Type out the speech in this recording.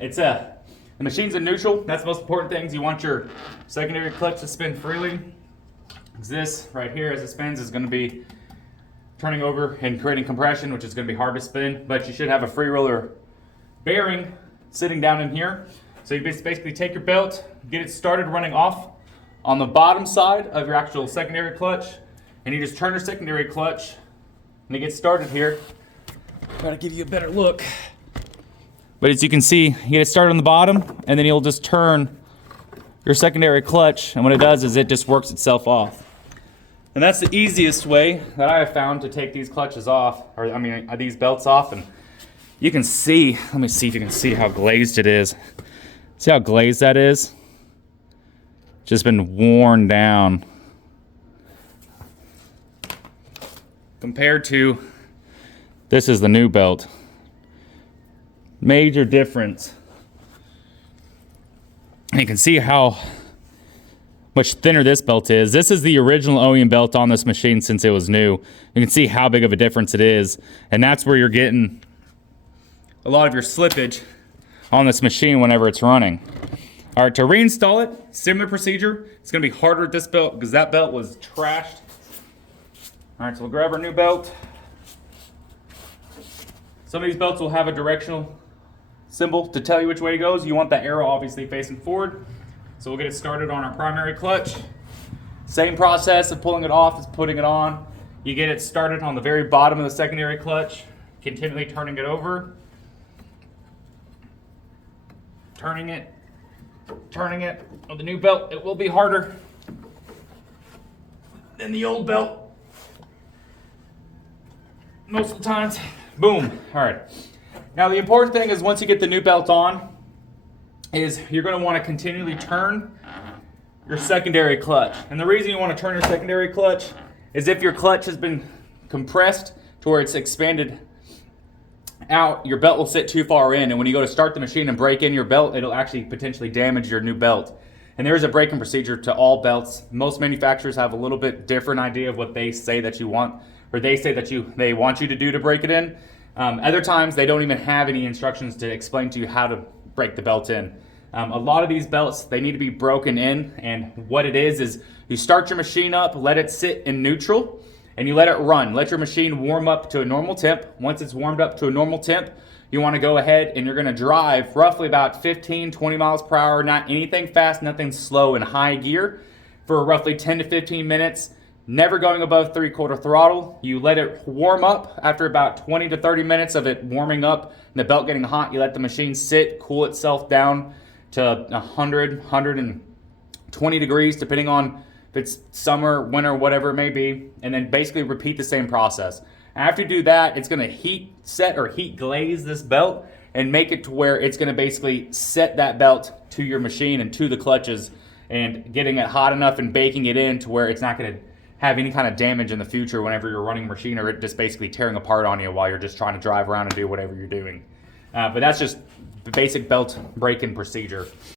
the machine's in neutral. That's the most important thing. You want your secondary clutch to spin freely. This right here, as it spins, is going to be turning over and creating compression, which is going to be hard to spin, but you should have a freewheeler bearing sitting down in here. So you basically take your belt, get it started running off on the bottom side of your actual secondary clutch, and you just turn your secondary clutch and it gets started here. Try to give you a better look. But as you can see, you get it started on the bottom, and then you'll just turn your secondary clutch, and what it does is it just works itself off. And that's the easiest way that I have found to take these clutches off, or I mean these belts off. And you can see, let me see if you can see how glazed it is. See how glazed that is? Just been worn down. Compared to, this is the new belt. Major difference. And you can see how much thinner this belt is. This is the original OEM belt on this machine since it was new. You can see how big of a difference it is. And that's where you're getting a lot of your slippage on this machine whenever it's running. All right, to reinstall it, similar procedure. It's gonna be harder at this belt because that belt was trashed. All right, so we'll grab our new belt. Some of these belts will have a directional symbol to tell you which way it goes. You want that arrow obviously facing forward. So we'll get it started on our primary clutch. Same process of pulling it off as putting it on. You get it started on the very bottom of the secondary clutch, continually turning it over. Turning it. With the new belt, it will be harder than the old belt. Most of the times. Boom. All right. Now the important thing is once you get the new belt on, is you're going to want to continually turn your secondary clutch. And the reason you want to turn your secondary clutch is if your clutch has been compressed to where it's expanded out, your belt will sit too far in, and when you go to start the machine and break in your belt, it'll actually potentially damage your new belt. And there is a break-in procedure to all belts. Most manufacturers have a little bit different idea of what they say that you want, or they say that they want you to do to break it in. Other times they don't even have any instructions to explain to you how to break the belt in. A lot of these belts, they need to be broken in, and what it is you start your machine up, let it sit in neutral, and you let it run. Let your machine warm up to a normal temp. Once it's warmed up to a normal temp, you want to go ahead and you're going to drive roughly about 15, 20 miles per hour, not anything fast, nothing slow in high gear, for roughly 10 to 15 minutes, never going above 3/4 throttle. You let it warm up. After about 20 to 30 minutes of it warming up and the belt getting hot, you let the machine sit, cool itself down to 100, 120 degrees, depending on if it's summer, winter, whatever it may be, and then basically repeat the same process. After you do that, it's going to heat set or heat glaze this belt and make it to where it's going to basically set that belt to your machine and to the clutches, and getting it hot enough and baking it in to where it's not going to have any kind of damage in the future whenever you're running a machine, or it just basically tearing apart on you while you're just trying to drive around and do whatever you're doing. But that's just the basic belt break-in procedure.